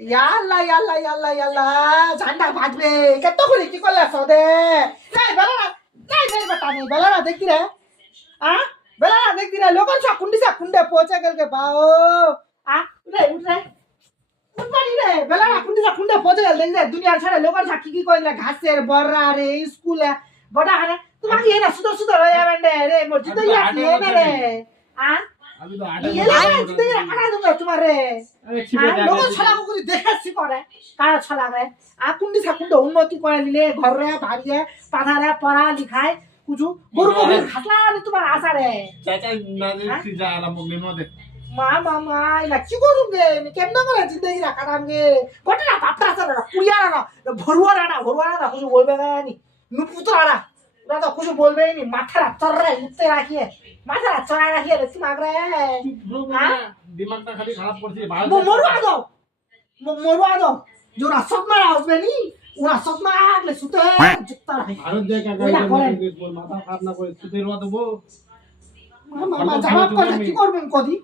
ইয়াল্লা ইয়াল্লা ইয়াল্লা ইয়াল্লা ঝান্ডা বাজবে কত করে কি করলে সদে নাই বেলা নাই নাই বেটা নেই বেলা দেখি রে বেলা দেখি রে লোকন সা কুন্ডে পৌঁছে গেল কে বাও উঠ রে উঠবানি রে বেলা কুন্ডে পৌঁছে গেল দেখ রে দুনিয়ার ছাড়া লোকন সা কি কইলে ঘাসের বড়রা রে স্কুলে বড়া হারে তোমাকে এরা সুদর সুদর হয়ে যাবেন রে মোর জিতে ইয়া নে রে अभी तो आटा ये लगा जिते काटा दूंगा तुम्हारे लोग छला को देखाচ্ছি করে কারা ছলা রে কুন্ডি সাকুন্ড উন্নতি করে নিলে ঘরে বাড়িয়ে পাঠারে পড়া লিখায় কুছু গরু গরু খাসলা রে তোমার আশা রে चाचा ना जा आराम में दे মা ইলা কি করুগে আমি কেমন করে জিন্দগি রা কাটামগে কতটা বাপটা আছে কুড়িয়া না ভরুয়া না কিছু বলবে না নি নুপুতরা ওরা তো কিছু বলবেই নি মাথাটা চড়রে উঠতে রাখিয়ে মাথাটা চড়া রাখিয়ে রে তোমাক রে दिमागটা খালি খারাপ করছিস ভালো মরুয়া দাও জোরা সৎমারা আসবে নি ওরা সৎমা আগলে সুতে জুতা রাখে ভারত দেখ আগে বল মাথা খারাপ না করে সুতে রোয়া দেবো মামা জবাব করে কি করবেন কদি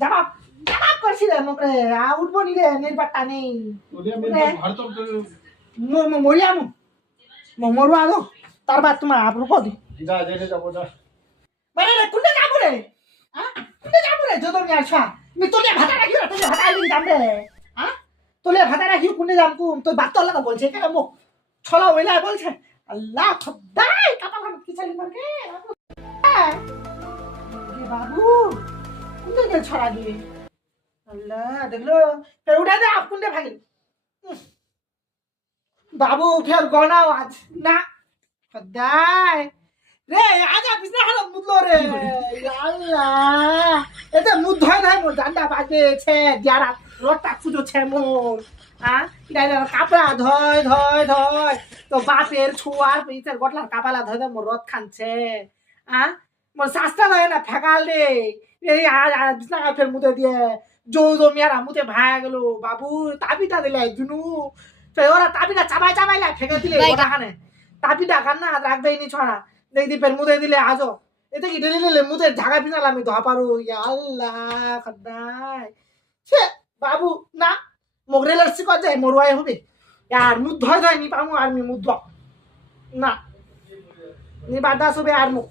জবাব করছি রে মকরে উঠবো নি রে নির্বাচনটা নেই ভারত মরিয়ামু মরুয়া দাও তার বাদ তোমার আপরু কদি যা যেতে যাবো যা মানে কুন্ডে যাবো রে কুন্ডে যাবো রে যদর নিয়ে আসা আমি তোলে ভাতা রাখিও তোলে ভাতা আইলি যাম রে তোলে ভাতা রাখিও কুন্ডে যাম কু তো বাত আল্লাহ বলছে কেন মুখ ছলা হইলা বলছে আল্লাহ খোদাই কাপা কি চালি মারকে বাবু কুন্ডে গেল ছড়া দিয়ে আল্লাহ দেখলো ফের উঠা দে আপ কুন্ডে ভাগি বাবু ফের গনাও আজ না খোদাই রে আজ বিছনা হলো মুদলো রে আল্লাহ এতে মুদ ধয় ধয় মোর জান্ডা বাজেছে যারা রোডটা খুঁজোছে মোর ইডাইলা কাপড়া ধয় তো বাপের ছুয়ার পিছের গটলার কাপালা ধয় ধয় মোর রথ খানছে মোর শাস্তা ধয় না ফেকাল রে এই আজ বিছনা ফের মুদে দিয়ে জো মিয়ারা মুদে ভায়া গেল বাবু তাবিটা দিলে জুনু ফের ওরা তাবিটা চাবাই ফেকে দিলে ওটা খানে তাবিটা কান্না রাখবেই নি ছড়া দেখি ফের মুদে দিলে আজো এতে কি ডেলি ডেলি মুদের ঝাগা পিনাল আমি ধোয়া পারো ইয়া আল্লাহ খদ্দাই সে বাবু না মোগরেলার শিকত যায় মরুয়াই হবে আর মুদ ধয় নি পামু আর মি মুদ না নি বাদাস হবে আর মুখ